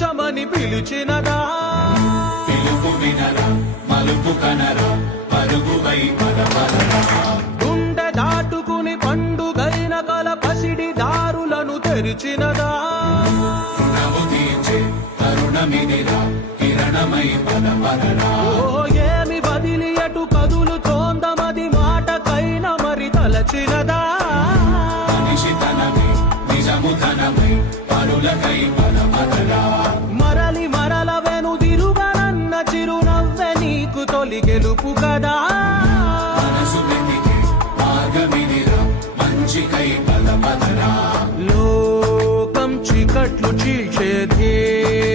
నిలిచమని పిలిచినదా? పిలుపు వినరా మలుపు కనరా పరుగు వై గుండె దాటుకుని పండుగైన కల పసిడి దారులను తెరిచినదా? రుణము తీర్చే తరుణమిదిరా కిరణమై పదపరరా ఓ ఏమి వదిలి అటు కదులు తోందమది మాటకైన మరి తలచినదా? మనిషి తనమే నిజము తనమై పరులకై పదపరరా తొలి గెలుపు కదా. లోకం చీకట్లు చీల్చే ధ్యేయం